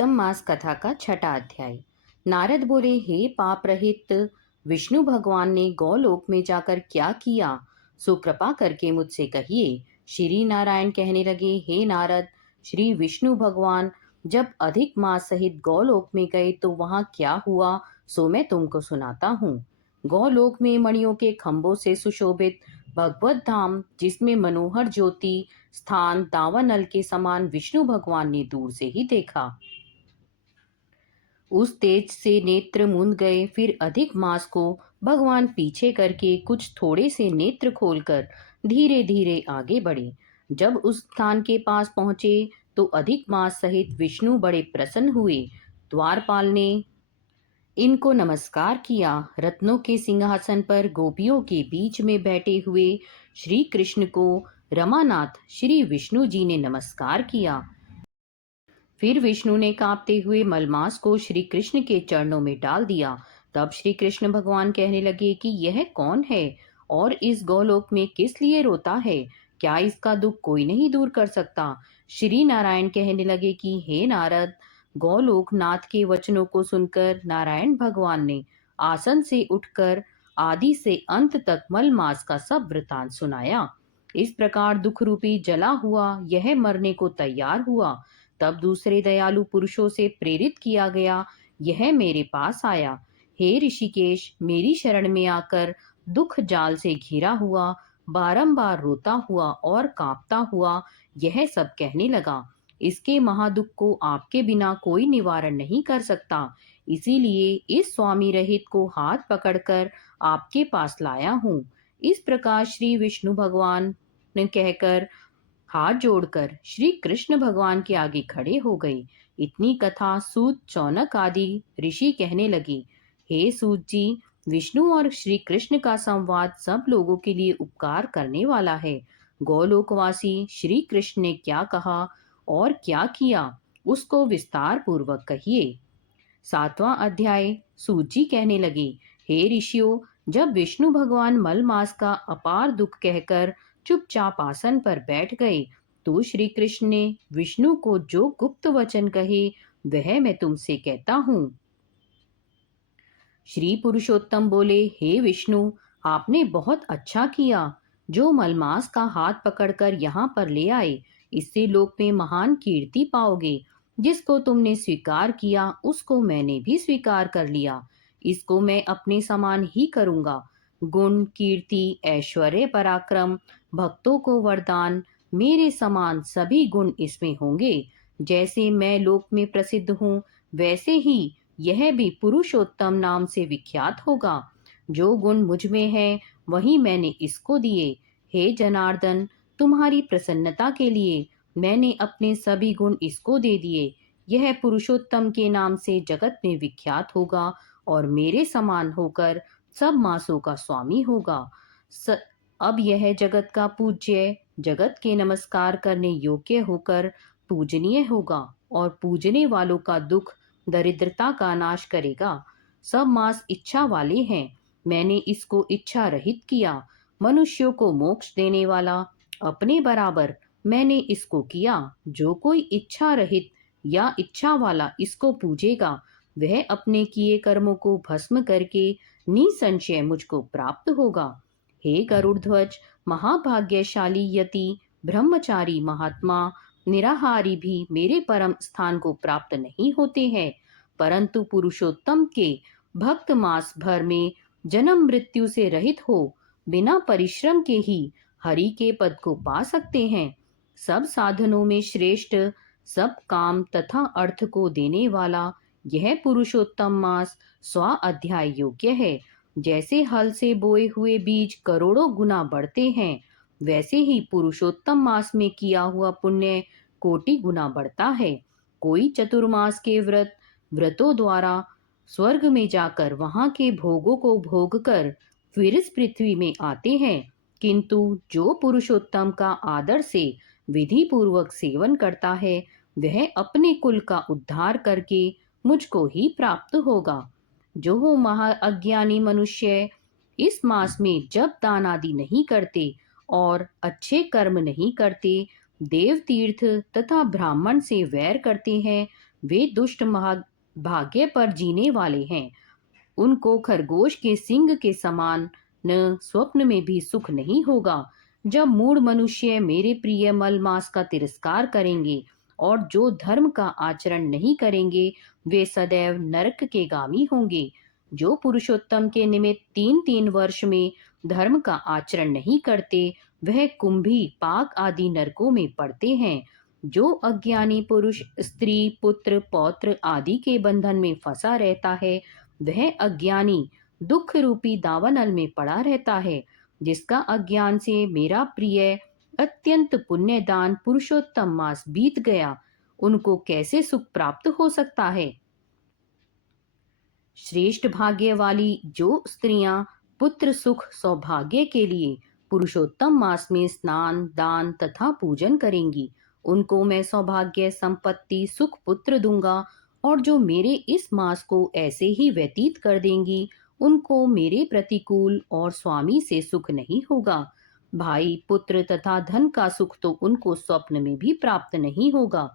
पुरुषोत्तम मास कथा का छठा अध्याय। नारद बोले, हे पाप रहित विष्णु भगवान ने गौलोक में जाकर क्या किया, सो कृपा करके मुझसे कहिए। श्री नारायण कहने लगे, हे नारद, श्री विष्णु भगवान जब अधिक मास सहित गौलोक में गए तो वहां क्या हुआ, सो मैं तुमको सुनाता हूँ। गौलोक में मणियों के खंभों से सुशोभित भगवत धाम, जिसमें मनोहर ज्योति स्थान दावानल के समान विष्णु भगवान ने दूर से ही देखा। उस तेज से नेत्र मूंद गए। फिर अधिक मास को भगवान पीछे करके कुछ थोड़े से नेत्र खोलकर धीरे धीरे आगे बढ़े। जब उस स्थान के पास पहुंचे तो अधिक मास सहित विष्णु बड़े प्रसन्न हुए। द्वारपाल ने इनको नमस्कार किया। रत्नों के सिंहासन पर गोपियों के बीच में बैठे हुए श्री कृष्ण को रमानाथ श्री विष्णु जी ने नमस्कार किया। फिर विष्णु ने कांपते हुए मलमास को श्री कृष्ण के चरणों में डाल दिया। तब श्री कृष्ण भगवान कहने लगे कि यह कौन है और इस गोलोक में किस लिए रोता है, क्या इसका दुख कोई नहीं दूर कर सकता। श्री नारायण कहने लगे कि हे नारद, गौलोक नाथ के वचनों को सुनकर नारायण भगवान ने आसन से उठकर आदि से अंत तक मलमास का सब वृतांत सुनाया। इस प्रकार दुख रूपी जला हुआ यह मरने को तैयार हुआ। तब दूसरे दयालु पुरुषों से प्रेरित किया गया यह मेरे पास आया। हे ऋषिकेश, मेरी शरण में आकर दुख जाल से घिरा हुआ, बारंबार रोता हुआ और कांपता हुआ यह सब कहने लगा, इसके महादुख को आपके बिना कोई निवारण नहीं कर सकता। इसीलिए इस स्वामी रहित को हाथ पकड़कर आपके पास लाया हूँ। इस प्रकार श्री विष्णु भगवान ने कहकर हाथ जोड़कर श्री कृष्ण भगवान के आगे खड़े हो गए। इतनी कथा सूत, चौनक आदि ऋषि कहने लगे, हे सूत जी, विष्णु और श्री कृष्ण का संवाद सब लोगों के लिए उपकार करने वाला है। गौलोकवासी श्री कृष्ण ने क्या कहा और क्या किया, उसको विस्तार पूर्वक कहिए। सातवां अध्याय। सूत जी कहने लगे, हे ऋषियों, जब विष्णु भगवान मलमास का अपार दुख कहकर चुपचाप आसन पर बैठ गए तो श्री कृष्ण ने विष्णु को जो गुप्त वचन कहे वह मैं तुमसे कहता हूँ। श्री पुरुषोत्तम बोले, हे विष्णु, आपने बहुत अच्छा किया जो मलमास का हाथ पकड़कर यहाँ पर ले आए। इससे लोक में महान कीर्ति पाओगे। जिसको तुमने स्वीकार किया उसको मैंने भी स्वीकार कर लिया। इसको मैं अपने समान ही करूँगा। गुण, कीर्ति, ऐश्वर्य, पराक्रम, भक्तों को वरदान, मेरे समान सभी गुण इसमें होंगे। जैसे मैं लोक में प्रसिद्ध हूँ वैसे ही यह भी पुरुषोत्तम नाम से विख्यात होगा। जो गुण मुझ में है वही मैंने इसको दिए। हे जनार्दन, तुम्हारी प्रसन्नता के लिए मैंने अपने सभी गुण इसको दे दिए। यह पुरुषोत्तम के नाम से जगत में विख्यात होगा और मेरे समान होकर सब मासों का स्वामी होगा। अब यह जगत का पूज्य, जगत के नमस्कार करने योग्य होकर पूजनीय होगा और पूजने वालों का दुख, दरिद्रता का नाश करेगा। सब मास इच्छा वाले हैं, मैंने इसको इच्छा रहित किया। मनुष्यों को मोक्ष देने वाला अपने बराबर मैंने इसको किया। जो कोई इच्छा रहित या इच्छा वाला इसको पूजेगा वह अपने किए कर्मों को भस्म करके निसंशय मुझको प्राप्त होगा। हे गरुड़ ध्वज, महाभाग्यशाली यति, ब्रह्मचारी, महात्मा, निराहारी भी मेरे परम स्थान को प्राप्त नहीं होते हैं, परंतु पुरुषोत्तम के भक्त मास भर में जन्म मृत्यु से रहित हो बिना परिश्रम के ही हरि के पद को पा सकते हैं। सब साधनों में श्रेष्ठ, सब काम तथा अर्थ को देने वाला यह पुरुषोत्तम मास 100 अध्याय योग्य है। जैसे हल से बोए हुए बीज करोड़ों गुना बढ़ते हैं, वैसे ही पुरुषोत्तम मास में किया हुआ पुण्य कोटि गुना बढ़ता है। कोई चतुर्मास के व्रतों द्वारा स्वर्ग में जाकर वहां के भोगों को भोग कर फिर इस पृथ्वी में आते हैं, किंतु जो पुरुषोत्तम का आदर से विधि पूर्वक सेवन करता है वह अपने कुल का उद्धार करके मुझको ही प्राप्त होगा। जो महा अज्ञानी मनुष्य इस मास में जब दान आदि नहीं करते और अच्छे कर्म नहीं करते, देव तीर्थ तथा ब्राह्मण से वैर करते हैं, वे दुष्ट भाग्य पर जीने वाले हैं। उनको खरगोश के सींग के समान न स्वप्न में भी सुख नहीं होगा। जब मूढ़ मनुष्य मेरे प्रिय मल मास का तिरस्कार करेंगे और जो धर्म का आचरण नहीं करेंगे, वे सदैव नरक के गामी होंगे। जो पुरुषोत्तम के निमित्त 3-3 वर्ष में धर्म का आचरण नहीं करते, वह कुंभी पाक आदि नरकों में पड़ते हैं। जो अज्ञानी पुरुष स्त्री पुत्र पौत्र आदि के बंधन में फंसा रहता है, वह अज्ञानी दुख रूपी दावानल में पड़ा रहता है। जिसका अज्ञान से मेरा प्रिय अत्यंत पुण्यदान पुरुषोत्तम मास बीत गया, उनको कैसे सुख प्राप्त हो सकता है। श्रेष्ठ भाग्य वाली जो स्त्रियां पुत्र सुख सौभाग्य के लिए पुरुषोत्तम मास में स्नान दान तथा पूजन करेंगी, उनको मैं सौभाग्य संपत्ति सुख पुत्र दूंगा। और जो मेरे इस मास को ऐसे ही व्यतीत कर देंगी, उनको मेरे प्रतिकूल और स्वामी से सुख नहीं होगा। भाई पुत्र तथा धन का सुख तो उनको स्वप्न में भी प्राप्त नहीं होगा।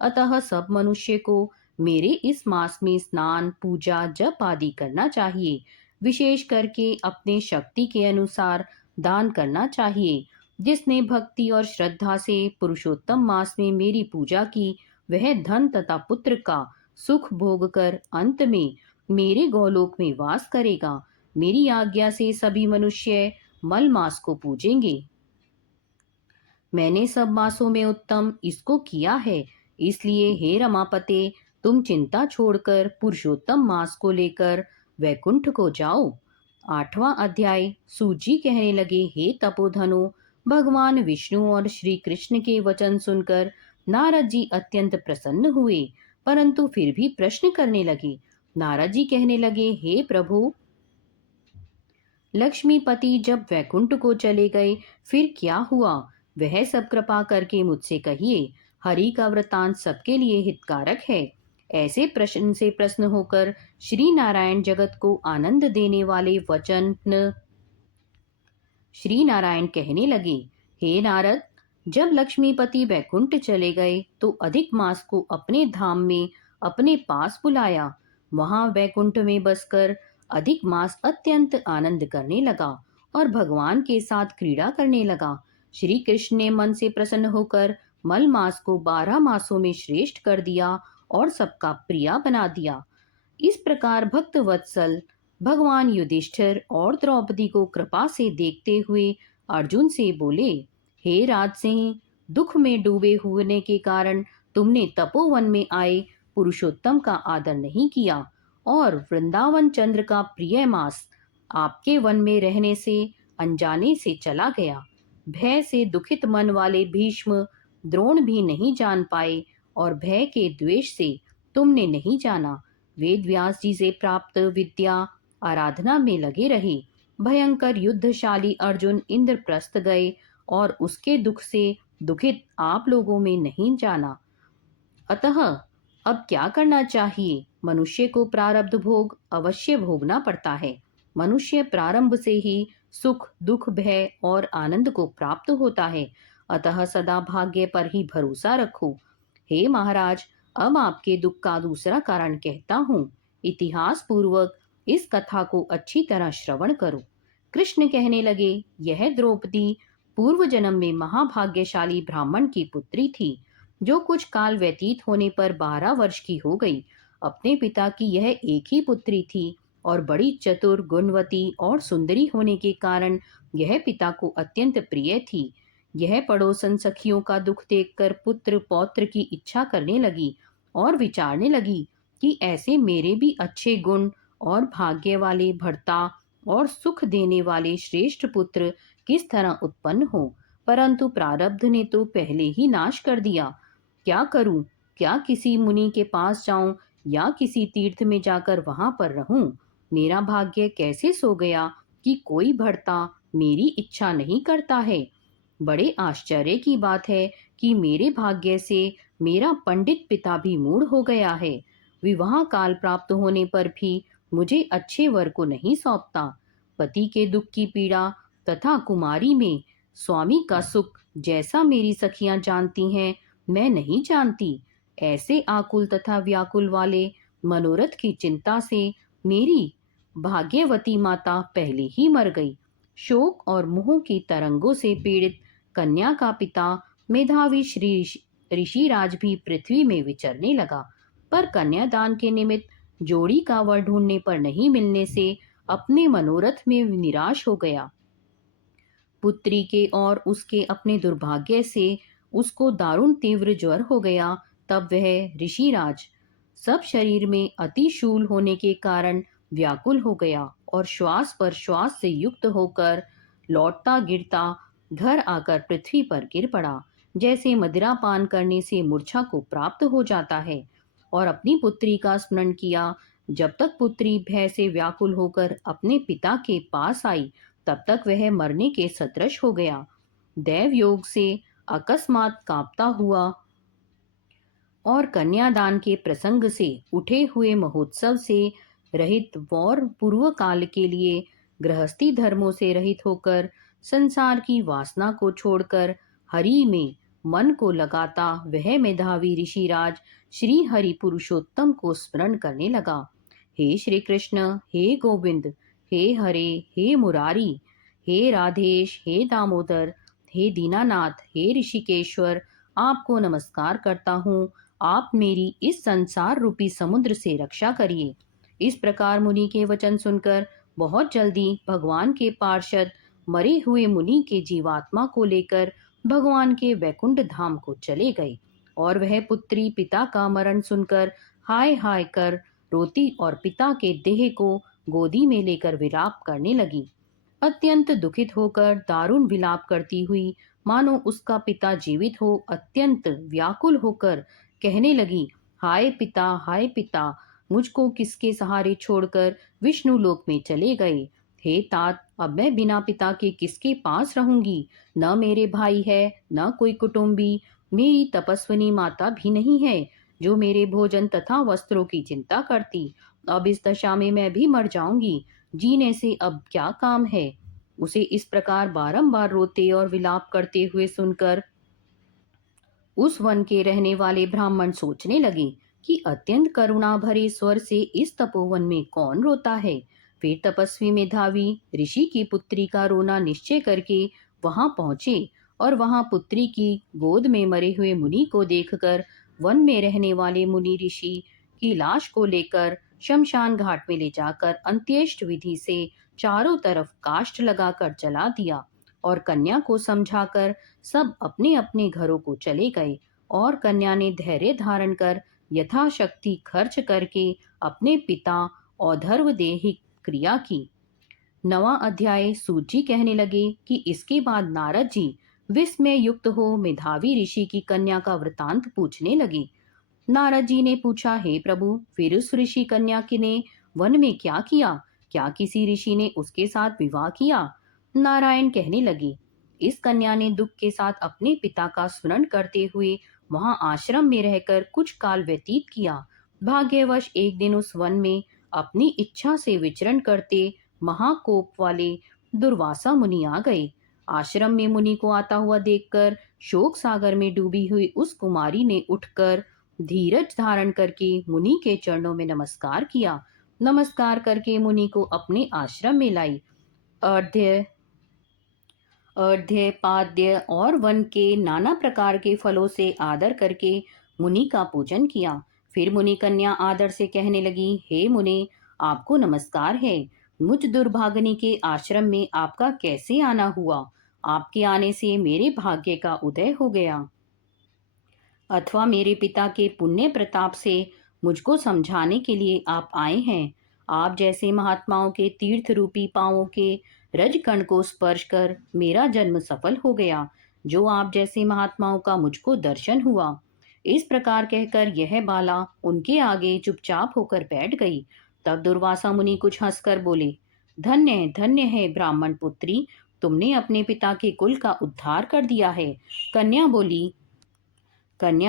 अतः सब मनुष्य को मेरे इस मास में स्नान पूजा जप आदि करना चाहिए। विशेष करके अपने शक्ति के अनुसार दान करना चाहिए। जिसने भक्ति और श्रद्धा से पुरुषोत्तम मास में मेरी पूजा की, वह धन तथा पुत्र का सुख भोग कर अंत में मेरे गोलोक में वास करेगा। मेरी आज्ञा से सभी मनुष्य मल मास को पूजेंगे। मैंने सब मासों में उत्तम इसको किया है। इसलिए हे रमापते, तुम चिंता छोड़कर पुरुषोत्तम मास को लेकर वैकुंठ को जाओ। 8वां अध्याय। सूजी कहने लगे, हे तपोधनो, भगवान विष्णु और श्री कृष्ण के वचन सुनकर नारद जी अत्यंत प्रसन्न हुए, परंतु फिर भी प्रश्न करने लगे। नारद जी कहने लगे, हे प्रभु, लक्ष्मीपति जब वैकुंठ को चले गए, फिर क्या हुआ, वह सब कृपा करके मुझसे कहिए। हरि का वृतांत सबके लिए हितकारक है। ऐसे प्रश्न से प्रश्न होकर श्री नारायण जगत को आनंद देने वाले वचन श्री नारायण कहने लगे, हे नारद, जब लक्ष्मीपति वैकुंठ चले गए तो अधिक मास को अपने धाम में अपने पास बुलाया। वहां वैकुंठ में बसकर अधिक मास अत्यंत आनंद करने लगा और भगवान के साथ क्रीड़ा करने लगा। श्री कृष्ण ने मन से प्रसन्न होकर मल मास को 12 मासों में श्रेष्ठ कर दिया और सबका प्रिया बना दिया। इस प्रकार भक्त वत्सल भगवान युधिष्ठिर और द्रौपदी को कृपा से देखते हुए अर्जुन से बोले, हे राजसिंह, दुख में डूबे होने के कारण तुमने तपोवन में आए पुरुषोत्तम का आदर नहीं किया और वृंदावन चंद्र का प्रिय मास आपके वन में रहने से अनजाने से चला गया। भय से दुखित मन वाले भीष्म द्रोण भी नहीं जान पाए और भय के द्वेष से तुमने नहीं जाना। वेद व्यास जी से प्राप्त विद्या आराधना में लगे रहे। भयंकर युद्धशाली अर्जुन इंद्रप्रस्थ गए और उसके दुख से दुखित आप लोगों में नहीं जाना। अतः अब क्या करना चाहिए। मनुष्य को प्रारब्ध भोग अवश्य भोगना पड़ता है। मनुष्य प्रारंभ से ही सुख दुख भय और आनंद को प्राप्त होता है। अतः सदा भाग्य पर ही भरोसा रखो। हे महाराज, अब आपके दुख का दूसरा कारण कहता हूँ। इतिहास पूर्वक इस कथा को अच्छी तरह श्रवण करो। कृष्ण कहने लगे, यह द्रौपदी पूर्व जन्म में महाभाग्यशाली ब्राह्मण की पुत्री थी, जो कुछ काल व्यतीत होने पर 12 वर्ष की हो गई। अपने पिता की यह एक ही पुत्री थी और बड़ी चतुर गुणवती और सुंदरी होने के कारण यह पिता को अत्यंत प्रिय थी। यह पड़ोसन सखियों का दुख देखकर पुत्र पौत्र की इच्छा करने लगी और विचारने लगी कि ऐसे मेरे भी अच्छे गुण और भाग्य वाले भर्ता और सुख देने वाले श्रेष्ठ पुत्र किस तरह उत्पन्न हो। परंतु प्रारब्ध ने तो पहले ही नाश कर दिया। क्या करूं? क्या किसी मुनि के पास जाऊं या किसी तीर्थ में जाकर वहां पर रहूं? मेरा भाग्य कैसे सो गया कि कोई भर्ता मेरी इच्छा नहीं करता है। बड़े आश्चर्य की बात है कि मेरे भाग्य से मेरा पंडित पिता भी मूढ़ हो गया है। विवाह काल प्राप्त होने पर भी मुझे अच्छे वर को नहीं सौंपता। पति के दुख की पीड़ा तथा कुमारी में स्वामी का सुख जैसा मेरी सखियां जानती हैं, मैं नहीं जानती। ऐसे आकुल तथा व्याकुल वाले मनोरथ की चिंता से मेरी भाग्यवती माता पहले ही मर गई। शोक और मोह की तरंगों से पीड़ित कन्या का पिता मेधावी श्री ऋषिराज भी पृथ्वी में विचरने लगा, पर कन्यादान के निमित्त जोड़ी का वर ढूंढने पर नहीं मिलने से अपने मनोरथ में निराश हो गया। पुत्री के और उसके अपने दुर्भाग्य से उसको दारुण तीव्र ज्वर हो गया। तब वह ऋषिराज सब शरीर में अतिशूल होने के कारण व्याकुल हो गया और श्वास पर श्वास से युक्त होकर लौटता गिरता घर आकर पृथ्वी पर गिर पड़ा, जैसे मदिरा पान करने से मूर्छा को प्राप्त हो जाता है। और अपनी पुत्री का स्मरण किया। जब तक पुत्री भय से व्याकुल होकर अपने पिता के पास आई, तब तक वह मरने के सदृश हो गया। दैव योग से अकस्मात कांपता हुआ और कन्यादान के प्रसंग से उठे हुए महोत्सव से रहित और पूर्व काल के लिए गृहस्थी धर्मों से रहित होकर संसार की वासना को छोड़कर हरि में मन को लगाता वह मेधावी ऋषिराज श्री हरि पुरुषोत्तम को स्मरण करने लगा। हे श्री कृष्ण, हे गोविंद, हे हरे, हे मुरारी, हे राधेश, हे दामोदर, हे दीनानाथ, हे ऋषिकेश्वर, आपको नमस्कार करता हूँ। आप मेरी इस संसार रूपी समुद्र से रक्षा करिए। इस प्रकार मुनि के वचन सुनकर बहुत जल्दी भगवान के पार्षद मरे हुए मुनि के जीवात्मा को लेकर भगवान के वैकुंठ धाम को चले गए। और वह पुत्री पिता का मरण सुनकर हाय हाय कर रोती और पिता के देह को गोदी में लेकर विलाप करने लगी। अत्यंत दुखित होकर दारुण विलाप करती हुई मानो उसका पिता जीवित हो अत्यंत व्याकुल होकर कहने लगी, हाय पिता, मुझको किसके सहारे छोड़कर विष्णु लोक में चले गए। हे तात, अब मैं बिना पिता के किसके पास रहूंगी। न मेरे भाई है, न कोई कुटुंबी, मेरी तपस्विनी माता भी नहीं है जो मेरे भोजन तथा वस्त्रों की चिंता करती। अब इस दशा में मैं भी मर जाऊंगी, जीने से अब क्या काम है। उसे इस प्रकार बारंबार रोते और विलाप करते हुए सुनकर उस वन के रहने वाले ब्राह्मण सोचने लगे कि अत्यंत करुणा भरे स्वर से इस तपोवन में कौन रोता है। फिर तपस्वी मेधावी ऋषि की पुत्री का रोना निश्चय करके वहां पहुंचे और वहां पुत्री की गोद में मरे हुए मुनि को देखकर वन में रहने वाले मुनि ऋषि की लाश को लेकर शमशान घाट में ले जाकर अंत्येष्ट विधि से चारों तरफ काष्ठ लगाकर जला दिया और कन्या को समझाकर सब अपने अपने घरों को चले गए। और कन्या ने धैर्य धारण कर यथाशक्ति खर्च करके अपने पिता औधर्व देहिक क्रिया की। 9वां अध्याय। सूत जी कहने लगे कि इसके बाद नारद जी विस्मय युक्त हो मेधावी ऋषि की कन्या का वृतांत पूछने लगे। नारद जी ने पूछा, हे प्रभु, फिर उस ऋषि कन्या के ने वन में क्या किया? क्या किसी ऋषि ने उसके साथ विवाह किया? नारायण कहने लगे, इस कन्या ने दुख के साथ अपने पिता का स्मरण करते हुए वहां आश्रम में रहकर कुछ काल व्यतीत किया। भाग्यवश एक दिन उस वन में अपनी इच्छा से विचरण करते महाकोप वाले दुर्वासा मुनि आ गए। आश्रम में मुनि को आता हुआ देखकर शोक सागर में डूबी हुई उस कुमारी ने उठकर धीरज धारण करके मुनि के चरणों में नमस्कार किया। नमस्कार करके मुनि को अपने आश्रम में लाई। अर्ध्य अर्ध्य पाद्य और वन के नाना प्रकार के फलों से आदर करके मुनि का पूजन किया। फिर मुनि कन्या आदर से कहने लगी, हे मुनि, आपको नमस्कार है। मुझ दुर्भागिनी के आश्रम में आपका कैसे आना हुआ? आपके आने से मेरे भाग्य का उदय हो गया, अथवा मेरे पिता के पुण्य प्रताप से मुझको समझाने के लिए आप आए हैं। आप जैसे महात्माओं के तीर्थ रूपी पांवों के रजकण को स्पर्श कर मेरा जन्म सफल हो गया, जो आप जैसे महात्माओं का मुझको दर्शन हुआ। इस प्रकार कहकर यह बाला उनके आगे चुपचाप होकर बैठ गई। तब दुर्वासा मुनि कुछ हंसकर बोले, धन्य धन्य है ब्राह्मण पुत्री, तुमने अपने पिता के कुल का उद्धार कर दिया है। कन्या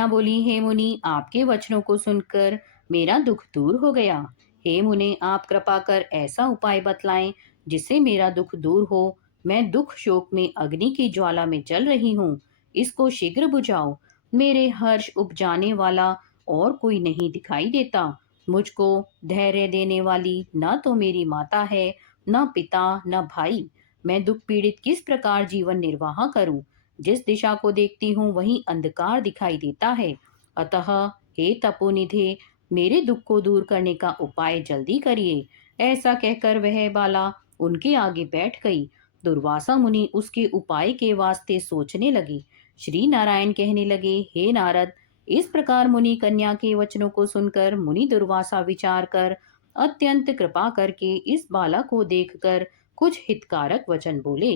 बोली, हे मुनि, आपके वचनों को सुनकर मेरा दुख दूर हो गया। हे मुनि, आप कृपा कर ऐसा उपाय बतलाएं जिससे मेरा दुख दूर हो। मैं दुख शोक में अग्नि की ज्वाला में जल रही हूँ, इसको शीघ्र बुझाओ। मेरे हर्ष उपजाने वाला और कोई नहीं दिखाई देता। मुझको धैर्य देने वाली न तो मेरी माता है, न पिता, न भाई। मैं दुख पीड़ित किस प्रकार जीवन निर्वाह करूं? जिस दिशा को देखती हूँ वहीं अंधकार दिखाई देता है। अतः हे तपोनिधे, मेरे दुख को दूर करने का उपाय जल्दी करिए। ऐसा कहकर वह बाला उनके आगे बैठ गई। दुर्वासा मुनि उसके उपाय के वास्ते सोचने लगे। श्री नारायण कहने लगे, हे नारद, इस प्रकार मुनि कन्या के वचनों को सुनकर मुनि दुर्वासा विचार कर अत्यंत कृपा करके इस बाला को देखकर कुछ हितकारक वचन बोले।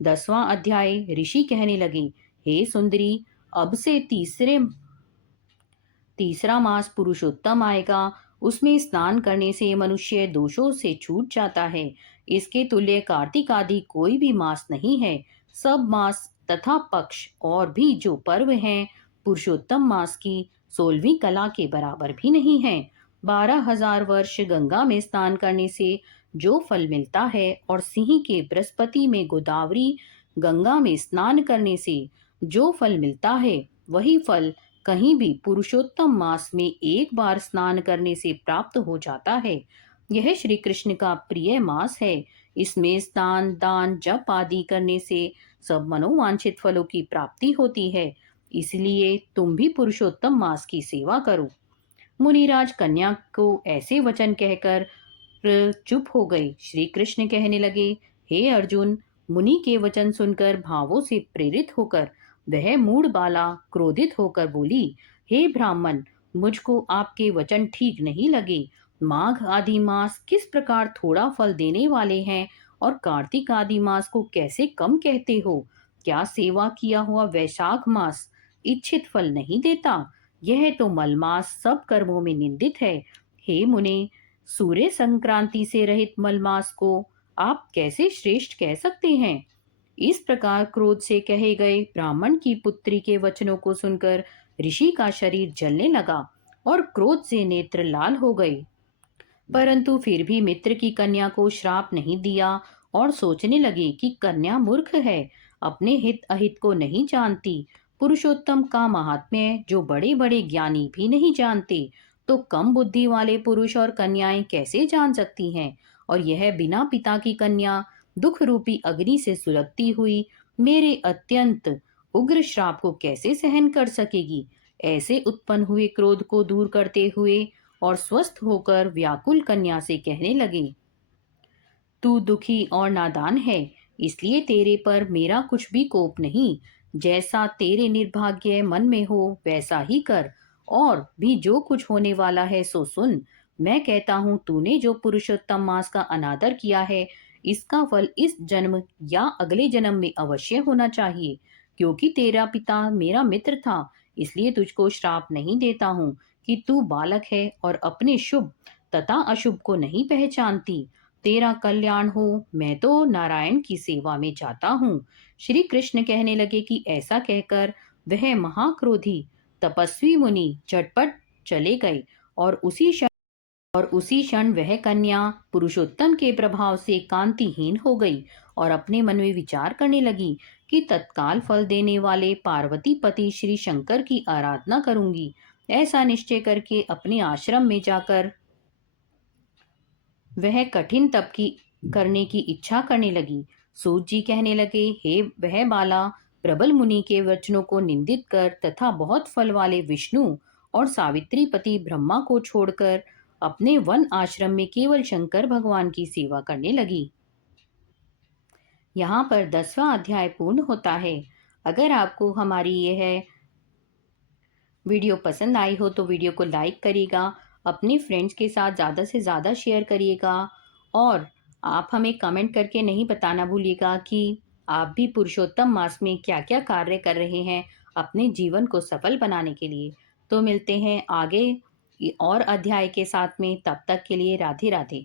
10वां अध्याय। ऋषि कहने लगे, हे सुंदरी, अब से तीसरा मास पुरुषोत्तम आएगा। उसमें स्नान करने से मनुष्य दोषों से छूट जाता है। इसके तुल्य कार्तिक आदि कोई भी मास नहीं है। सब मास तथा पक्ष और भी जो पर्व हैं, पुरुषोत्तम मास की 16वीं कला के बराबर भी नहीं है। 12,000 वर्ष गंगा में स्नान करने से जो फल मिलता है और सिंह के बृहस्पति में गोदावरी गंगा में स्नान करने से जो फल मिलता है, वही फल कहीं भी पुरुषोत्तम मास में एक बार स्नान करने से प्राप्त हो जाता है। यह श्री कृष्ण का प्रिय मास है। इसमें स्नान, दान, जप आदि करने से सब मनोवांछित फलों की प्राप्ति होती है। इसलिए तुम भी पुरुषोत्तम मास की सेवा करो। मुनिराज कन्या को ऐसे वचन कहकर चुप हो गए। श्री कृष्ण कहने लगे, हे अर्जुन, मुनि के वचन सुनकर भावों से प्रेरित होकर वह मूढ़ बाला क्रोधित होकर बोली, हे ब्राह्मण, मुझको आपके वचन ठीक नहीं लगे। माघ आदि मास किस प्रकार थोड़ा फल देने वाले हैं और कार्तिक आदि मास को कैसे कम कहते हो? क्या सेवा किया हुआ वैशाख मास इच्छित फल नहीं देता? यह तो मलमास सब कर्मों में निंदित है। हे मुने, सूर्य संक्रांति से रहित मलमास को आप कैसे श्रेष्ठ कह सकते हैं? इस प्रकार क्रोध से कहे गए ब्राह्मण की पुत्री के वचनों को सुनकर ऋषि का शरीर जलने लगा और क्रोध से नेत्र लाल हो गए। परंतु फिर भी मित्र की कन्या को श्राप नहीं दिया और सोचने लगे कि कन्या मूर्ख है, अपने हित अहित को नहीं जानती। पुरुषोत्तम का महात्म्य जो बड़े बड़े ज्ञानी भी नहीं जानते, तो कम बुद्धि वाले पुरुष और कन्याएं कैसे जान सकती हैं? और यह बिना पिता की कन्या दुख रूपी अग्नि से सुलगती हुई मेरे अत्यंत उग्र श्राप को कैसे सहन कर सकेगी? ऐसे उत्पन्न हुए क्रोध को दूर करते हुए और स्वस्थ होकर व्याकुल कन्या से कहने लगे, तू दुखी और नादान है, इसलिए तेरे पर मेरा कुछ भी कोप नहीं। जैसा तेरे निर्भाग्य मन में हो वैसा ही कर, और भी जो कुछ होने वाला है सो सुन। मैं कहता हूँ, तूने जो पुरुषोत्तम मास का अनादर किया है, इसका फल इस जन्म या अगले जन्म में अवश्य होना चाहिए। क्योंकि तेरा पिता मेरा मित्र था, इसलिए तुझको श्राप नहीं देता हूँ कि तू बालक है और अपने शुभ तथा अशुभ को नहीं पहचानती। तेरा कल्याण हो, मैं तो नारायण की सेवा में जाता हूँ। श्री कृष्ण कहने लगे कि ऐसा कहकर वह महाक्रोधी तपस्वी मुनि झटपट चले गए और उसी क्षण वह कन्या पुरुषोत्तम के प्रभाव से कांतिहीन हो गई और अपने मन में विचार करने लगी कि तत्काल फल देने वाले पार्वती पति श्री शंकर की आराधना करूंगी। ऐसा निश्चय करके अपने आश्रम में जाकर वह कठिन तप की करने की इच्छा करने लगी। सूत जी कहने लगे, हे वह बाला, प्रबल मुनि के वचनों को निंदित कर तथा बहुत फल वाले विष्णु और सावित्री पति ब्रह्मा को छोड़कर अपने वन आश्रम में केवल शंकर भगवान की सेवा करने लगी। यहाँ पर 10वां अध्याय पूर्ण होता है। अगर आपको हमारी यह वीडियो पसंद आई हो तो वीडियो को लाइक करिएगा, अपने फ्रेंड्स के साथ ज़्यादा से ज़्यादा शेयर करिएगा, और आप हमें कमेंट करके नहीं बताना भूलिएगा कि आप भी पुरुषोत्तम मास में क्या क्या कार्य कर रहे हैं अपने जीवन को सफल बनाने के लिए। तो मिलते हैं आगे और अध्याय के साथ में, तब तक के लिए राधे राधे।